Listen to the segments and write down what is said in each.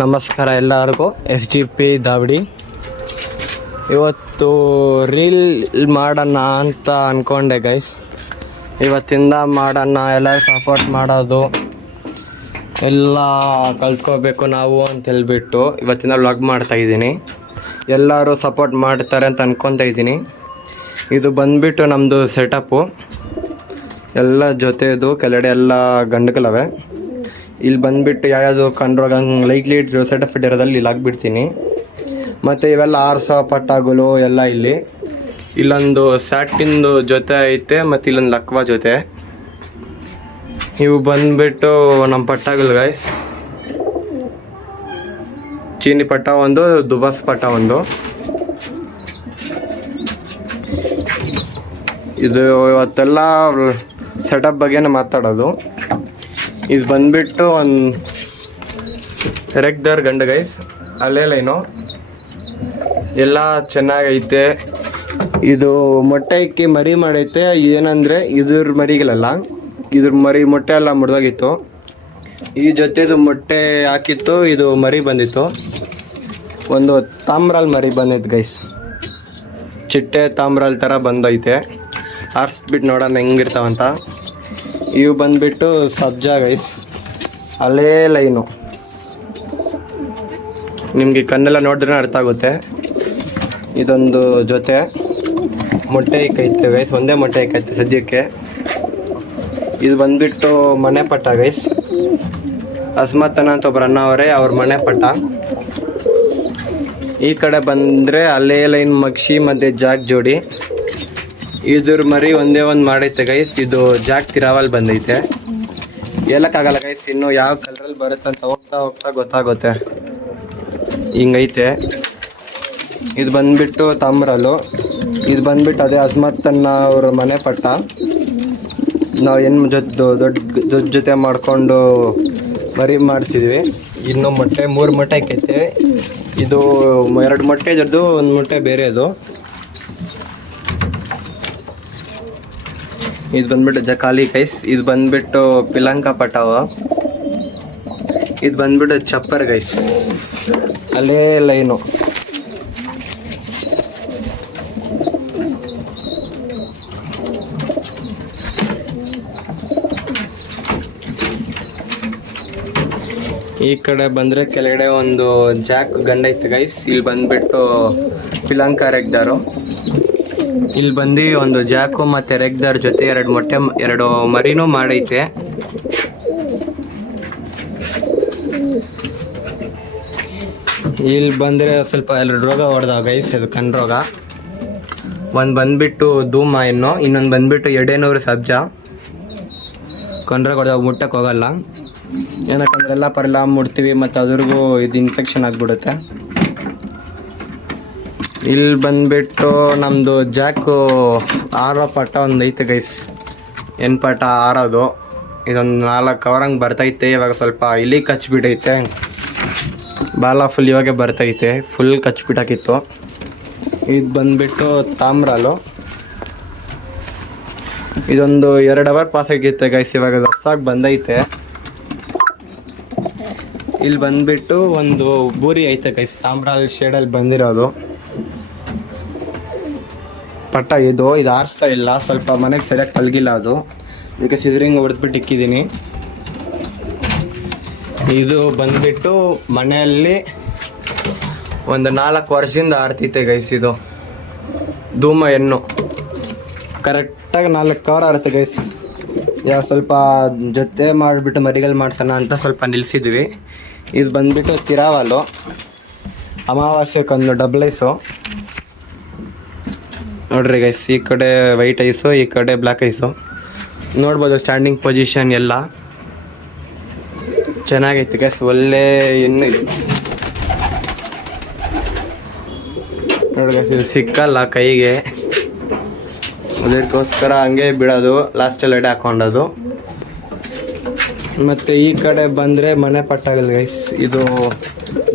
ನಮಸ್ಕಾರ ಎಲ್ಲರಿಗೂ. SDP ದಾವಡಿ. ಇವತ್ತು ರೀಲ್ ಮಾಡೋಣ ಅಂತ ಅಂದ್ಕೊಂಡೆ ಗೈಸ್. ಇವತ್ತಿಂದ ಮಾಡೋಣ, ಎಲ್ಲರೂ ಸಪೋರ್ಟ್ ಮಾಡೋದು ಎಲ್ಲ ಕಲ್ತ್ಕೋಬೇಕು ನಾವು ಅಂತ ಹೇಳ್ಬಿಟ್ಟು ಇವತ್ತಿಂದ ವ್ಲಾಗ್ ಮಾಡ್ತಾಯಿದ್ದೀನಿ. ಎಲ್ಲರೂ ಸಪೋರ್ಟ್ ಮಾಡ್ತಾರೆ ಅಂತ ಅಂದ್ಕೊತಾ ಇದ್ದೀನಿ. ಇದು ಬಂದುಬಿಟ್ಟು ನಮ್ಮದು ಸೆಟಪ್ಪು ಎಲ್ಲ ಜೊತೆದು ಕೆಳಗಡೆ ಎಲ್ಲ ಗಂಡುಗಳವೆ. ಇಲ್ಲಿ ಬಂದುಬಿಟ್ಟು ಯಾವ್ಯಾವುದು ಕಂಡ್ರೋಗ ಲೈಟ್ಲಿ ಸೆಟಪ್ ಇಟ್ಟಿರೋದಲ್ಲಿ ಇಲ್ಲಿ ಹಾಕ್ಬಿಡ್ತೀನಿ. ಮತ್ತು ಇವೆಲ್ಲ ಆರ್ಸೋ ಪಟ್ಟಾಗಳು ಎಲ್ಲ ಇಲ್ಲೊಂದು ಸ್ಯಾಟಿಂದು ಜೊತೆ ಐತೆ ಮತ್ತು ಇಲ್ಲೊಂದು ಲಕ್ವಾ ಜೊತೆ. ಇವು ಬಂದುಬಿಟ್ಟು ನಮ್ಮ ಪಟ್ಟಾಗಳು ಗೈಸ್. ಚೀನಿ ಪಟ್ಟ ಒಂದು, ದುಬಾಸ್ ಪಟ್ಟ ಒಂದು. ಇದು ಇವತ್ತೆಲ್ಲ ಸೆಟಪ್ ಬಗ್ಗೆನೇ ಮಾತಾಡೋದು. ಇದು ಬಂದುಬಿಟ್ಟು ಒಂದು ರೆಗ್ದರ್ ಗಂಡು ಗೈಸ್, ಅಲ್ಲೇ ಲೈನು ಎಲ್ಲ ಚೆನ್ನಾಗೈತೆ. ಇದು ಮೊಟ್ಟೆ ಇಕ್ಕಿ ಮರಿ ಮಾಡೈತೆ. ಏನಂದರೆ ಇದ್ರ ಮರಿಗಳಲ್ಲ, ಇದ್ರ ಮೊಟ್ಟೆ ಎಲ್ಲ ಮುರಿದೋಗಿತ್ತು. ಈ ಜೊತೆದು ಮೊಟ್ಟೆ ಹಾಕಿತ್ತು, ಇದು ಮರಿ ಬಂದಿತ್ತು. ಒಂದು ತಾಮ್ರಾಲ್ ಮರಿ ಬಂದೈತೆ ಗೈಸ್, ಚಿಟ್ಟೆ ತಾಮ್ರಾಲ್ ಥರ ಬಂದೈತೆ. ಆರಿಸ್ಬಿಟ್ಟು ನೋಡೋಣ ಹೆಂಗಿರ್ತಾವಂತ. ಇವು ಬಂದುಬಿಟ್ಟು ಸಬ್ಜಾ ಗೈಸ್, ಅಲ್ಲೇ ಲೈನು. ನಿಮಗೆ ಕಣ್ಣೆಲ್ಲ ನೋಡಿದ್ರೆ ಅರ್ಥ ಆಗುತ್ತೆ. ಇದೊಂದು ಜೊತೆ ಮೊಟ್ಟೆ ಇಕ್ಕೈತೆ ಗೈಸ್, ಒಂದೇ ಮೊಟ್ಟೆ ಇಕ್ಕೈತೆ ಸದ್ಯಕ್ಕೆ. ಇದು ಬಂದುಬಿಟ್ಟು ಮನೆ ಪಟ್ಟ ಗೈಸ್. ಅಸ್ಮತ್ತನ ಅಂತ ಒಬ್ಬರು ಅವರೇ, ಅವ್ರ ಮನೆ ಪಟ್ಟ. ಈ ಕಡೆ ಬಂದರೆ ಅಲ್ಲೇ ಲೈನ್ ಮಕ್ಷಿ ಮತ್ತು ಜಾಕ್ ಜೋಡಿ. ಇದ್ರ ಮರಿ ಒಂದೇ ಒಂದು ಮಾಡೈತೆ ಗೈಸ್. ಇದು ಜಾಕ್ ತಿರಾವಲ್ ಬಂದೈತೆ. ಹೇಳೋಕ್ಕಾಗಲ್ಲ ಗೈಸ್, ಇನ್ನು ಯಾವ ಕಲರಲ್ಲಿ ಬರುತ್ತೆ ಅಂತ ಹೋಗ್ತಾ ಹೋಗ್ತಾ ಗೊತ್ತಾಗುತ್ತೆ. ಹಿಂಗೈತೆ. ಇದು ಬಂದುಬಿಟ್ಟು ತಾಮ್ರಲ್ಲು. ಇದು ಬಂದುಬಿಟ್ಟು ಅದೇ ಅಸ್ಮತ್ತನ್ನ ಅವ್ರ ಮನೆ ಪಟ್ಟ. ನಾವು ಏನು ದೊಡ್ಡ ಜೊತೆ ಮಾಡಿಕೊಂಡು ಮರಿ ಮಾಡಿಸಿದ್ವಿ. ಇನ್ನು ಮೊಟ್ಟೆ 3 ಮೊಟ್ಟೆ ಇಕ್ಕೈತೆ. ಇದು 2 ಮೊಟ್ಟೆ ಇದ್ರದ್ದು, 1 ಮೊಟ್ಟೆ ಬೇರೆ ಅದು. ಇದು ಬಂದುಬಿಟ್ಟು ಜಕಾಲಿ ಗೈಸ್. ಇದು ಬಂದುಬಿಟ್ಟು ಪಿಲಂಕ ಪಟಾವ. ಇದು ಬಂದುಬಿಟ್ಟು ಚಪ್ಪರ್ ಗೈಸ್, ಅಲ್ಲೇ ಲೈನು. ಈ ಕಡೆ ಬಂದರೆ ಕೆಳಗಡೆ ಒಂದು ಜಾಕ್ ಗಂಡ ಐತೆ ಗೈಸ್. ಇಲ್ಲಿ ಬಂದುಬಿಟ್ಟು ಪಿಲಂಕ ರೆಗ್ದಾರು. ಇಲ್ಲಿ ಬಂದು ಒಂದು ಜಾಕು ಮತ್ತು ರೆಗ್ದಾರ್ ಜೊತೆ 2 ಮೊಟ್ಟೆ 2 ಮರಿನೂ ಮಾಡೈತೆ. ಇಲ್ಲಿ ಬಂದರೆ ಸ್ವಲ್ಪ 2 ರೋಗ ಹೊಡೆದಾವ ಗೈಸ್. ಇದು ಕಣ್ಣು ರೋಗ. ಒಂದು ಬಂದುಬಿಟ್ಟು ಧೂಮ ಇನ್ನು, ಇನ್ನೊಂದು ಬಂದುಬಿಟ್ಟು 200 ಸಬ್ಜಾ. ಕಣ್ಣು ರೋಗ ಹೊಡೆದಾವ, ಮುಟ್ಟಕ್ಕೆ ಹೋಗಲ್ಲ. ಏನಕ್ಕಂದ್ರೆ ಎಲ್ಲ ಪರ್ಲ ಮುಡ್ತೀವಿ ಮತ್ತು ಅದ್ರಿಗೂ ಇದು ಇನ್ಫೆಕ್ಷನ್ ಆಗಿಬಿಡುತ್ತೆ. ಇಲ್ಲಿ ಬಂದುಬಿಟ್ಟು ನಮ್ಮದು ಜಾಕು ಆರೋ ಪಟ್ಟ ಒಂದು ಐತೆ ಗೈಸ್. ಏನು ಪಟ್ಟ ಆರೋದು. ಇದೊಂದು 4 ಕವರಂಗೆ ಬರ್ತೈತೆ. ಇವಾಗ ಸ್ವಲ್ಪ ಇಲಿ ಕಚ್ಬಿಟ್ಟೈತೆ. ಬಾಲ ಫುಲ್ ಇವಾಗೆ ಬರ್ತೈತೆ, ಫುಲ್ ಕಚ್ಬಿಟ್ಟಾಕಿತ್ತು. ಇದು ಬಂದುಬಿಟ್ಟು ತಾಮ್ರಾಲು. ಇದೊಂದು 2 ಅವರ್ ಪಾಸ್ ಆಗಿತ್ತೆ ಗೈಸ್. ಇವಾಗ ಹೊಸಾಗಿ ಬಂದೈತೆ. ಇಲ್ಲಿ ಬಂದುಬಿಟ್ಟು ಒಂದು ಬೂರಿ ಐತೆ ಗೈಸ್, ತಾಮ್ರಾಲ್ ಶೇಡಲ್ಲಿ ಬಂದಿರೋದು ಪಟ್ಟ. ಇದು ಆರಿಸ್ತಾ ಇಲ್ಲ, ಸ್ವಲ್ಪ ಮನೆಗೆ ಸರಿಯಾಗಿ ಕಲ್ಗಿಲ್ಲ ಅದು, ಇದಕ್ಕೆ ಸಿದ್ರಿಂಗ್ ಹೊಡೆದ್ಬಿಟ್ಟು ಇಕ್ಕಿದ್ದೀನಿ. ಇದು ಬಂದುಬಿಟ್ಟು ಮನೆಯಲ್ಲಿ ಒಂದು 4 ವರ್ಷದಿಂದ ಆಡ್ತೈತೆ ಗೈಸ್. ಇದು ಧೂಮ ಹೆಣ್ಣು ಕರೆಕ್ಟಾಗಿ 4 ಕವರ್ ಆಡುತ್ತೆ ಗೈಸ್. ಸ್ವಲ್ಪ ಜೊತೆ ಮಾಡಿಬಿಟ್ಟು ಮರಿಗಳು ಮಾಡ್ಸೋಣ ಅಂತ ಸ್ವಲ್ಪ ನಿಲ್ಲಿಸಿದ್ವಿ. ಇದು ಬಂದುಬಿಟ್ಟು ತಿರಾವಲು, ಅಮಾವಾಸ್ಯಕ್ಕೊಂದು ಡಬಲ್ ಐಸು ನೋಡ್ರಿ ಗೈಸ್. ಈ ಕಡೆ ವೈಟ್ ಐಸು, ಈ ಕಡೆ ಬ್ಲ್ಯಾಕ್ ಐಸು. ನೋಡ್ಬೋದು ಸ್ಟ್ಯಾಂಡಿಂಗ್ ಪೊಸಿಷನ್ ಎಲ್ಲ ಚೆನ್ನಾಗೈತಿ ಗೈಸ್. ಒಳ್ಳೆ ಎಣ್ಣೆ ನೋಡಿ ಗೈಸ್. ಇದು ಸಿಕ್ಕಲ್ಲ ಕೈಗೆ, ಅದಕ್ಕೋಸ್ಕರ ಹಂಗೆ ಬಿಡೋದು, ಲಾಸ್ಟಲ್ಲಿ ಎಡೆ ಹಾಕೊಂಡೋದು. ಮತ್ತು ಈ ಕಡೆ ಬಂದರೆ ಮನೆ ಪಟ್ಟಾಗಲ್ಲ ಗೈಸ್. ಇದು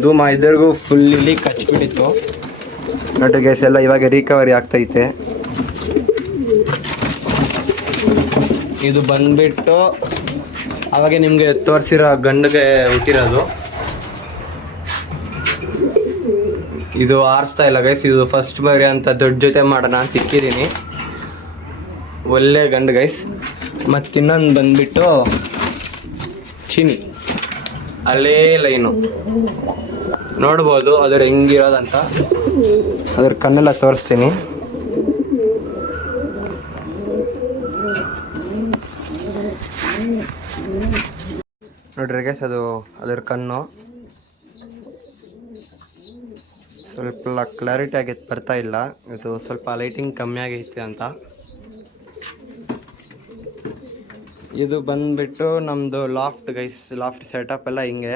ಧೂಮ ಇದ್ರಿಗೂ ಫುಲ್ ಇಲ್ಲಿ ಕಚ್ಬಿಟ್ಟಿತ್ತು ನೋಡ್ರಿ ಗೈಸ್. ಎಲ್ಲ ಇವಾಗ ರಿಕವರಿ ಆಗ್ತೈತೆ. ಇದು ಬಂದುಬಿಟ್ಟು ಅವಾಗೆ ನಿಮಗೆ ತೋರಿಸಿರೋ ಗಂಡಿಗೆ ಹುಟ್ಟಿರೋದು. ಇದು ಆರಿಸ್ತಾ ಇಲ್ಲ ಗೈಸ್, ಇದು ಫಸ್ಟ್ ಮರಿ ಅಂತ ದೊಡ್ಡ ಜೊತೆ ಮಾಡೋಣ ಅಂತ ಇಕ್ಕಿದ್ದೀನಿ. ಒಳ್ಳೆ ಗಂಡು ಗೈಸ್. ಮತ್ತು ಇನ್ನೊಂದು ಬಂದುಬಿಟ್ಟು ಚಿನಿ, ಅಲ್ಲೇ ಲೈನು ನೋಡ್ಬೋದು ಅದ್ರ ಹೆಂಗಿರೋದಂತ. ಅದ್ರ ಕಣ್ಣೆಲ್ಲ ತೋರಿಸ್ತೀನಿ. ನೋಡ್ರಿ ಗೈಸ್, ಅದು ಅದ್ರ ಕಣ್ಣು ಸ್ವಲ್ಪ ಕ್ಲಾರಿಟಿ ಆಗೈತೆ, ಬರ್ತಾ ಇಲ್ಲ. ಇದು ಸ್ವಲ್ಪ ಲೈಟಿಂಗ್ ಕಮ್ಮಿ ಆಗೈತೆ ಅಂತ. ಇದು ಬಂದುಬಿಟ್ಟು ನಮ್ಮದು ಲಾಫ್ಟ್ ಗೈಸ್. ಲಾಫ್ಟ್ ಸೆಟಪ್ ಎಲ್ಲ ಹಿಂಗೆ.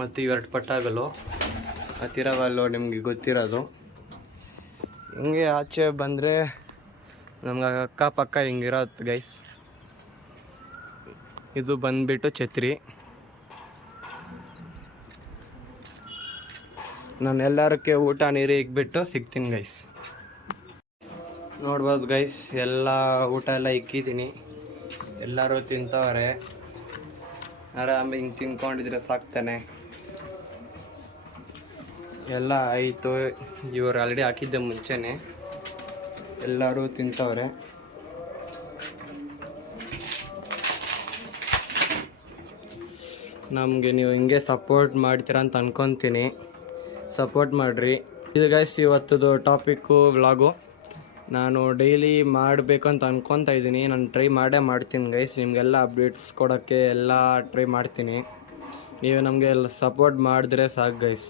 ಮತ್ತು ಇವೆರಡು ಪಟ್ಟಾಗಲು ಹತ್ತಿರವಲ್ಲೋ ನಿಮಗೆ ಗೊತ್ತಿರೋದು. ಹಿಂಗೆ ಆಚೆ ಬಂದರೆ ನಮ್ಗೆ ಅಕ್ಕಪಕ್ಕ ಹಿಂಗಿರೋದು ಗೈಸ್. ಇದು ಬಂದುಬಿಟ್ಟು ಛತ್ರಿ. ನಾನು ಎಲ್ಲರಿಗೆ ಊಟ ನೀರು ಇಕ್ಬಿಟ್ಟು ಸಿಗ್ತೀನಿ ಗೈಸ್. ನೋಡ್ಬೋದು ಗೈಸ್, ಎಲ್ಲ ಊಟ ಎಲ್ಲ ಇಕ್ಕಿದ್ದೀನಿ. ಎಲ್ಲರೂ ತಿಂತವ್ರೆ. ಆರಾಮ ಹಿಂಗೆ ತಿನ್ಕೊಂಡಿದ್ರೆ ಸಾಕ್ತಾನೆ. ಎಲ್ಲ ಆಯಿತು. ಇವರು ಆಲ್ರೆಡಿ ಹಾಕಿದ್ದೆ ಮುಂಚೆನೇ. ಎಲ್ಲರೂ ತಿಂತವ್ರೆ. ನಮಗೆ ನೀವು ಹಿಂಗೆ ಸಪೋರ್ಟ್ ಮಾಡ್ತೀರಾ ಅಂತ ಅನ್ಕೊತೀನಿ. ಸಪೋರ್ಟ್ ಮಾಡಿರಿ. ಇದು ಗೈಸ್ ಇವತ್ತದು ಟಾಪಿಕ್ಕು ವ್ಲಾಗು. ನಾನು ಡೈಲಿ ಮಾಡಬೇಕು ಅಂತ ಅನ್ಕೊತಾ ಇದ್ದೀನಿ. ನಾನು ಟ್ರೈ ಮಾಡ್ತೀನಿ ಗೈಸ್. ನಿಮಗೆಲ್ಲ ಅಪ್ಡೇಟ್ಸ್ ಕೊಡೋಕ್ಕೆ ಎಲ್ಲ ಟ್ರೈ ಮಾಡ್ತೀನಿ. ನೀವು ನಮಗೆ ಎಲ್ಲ ಸಪೋರ್ಟ್ ಮಾಡಿದ್ರೆ ಸಾಕು ಗೈಸ್.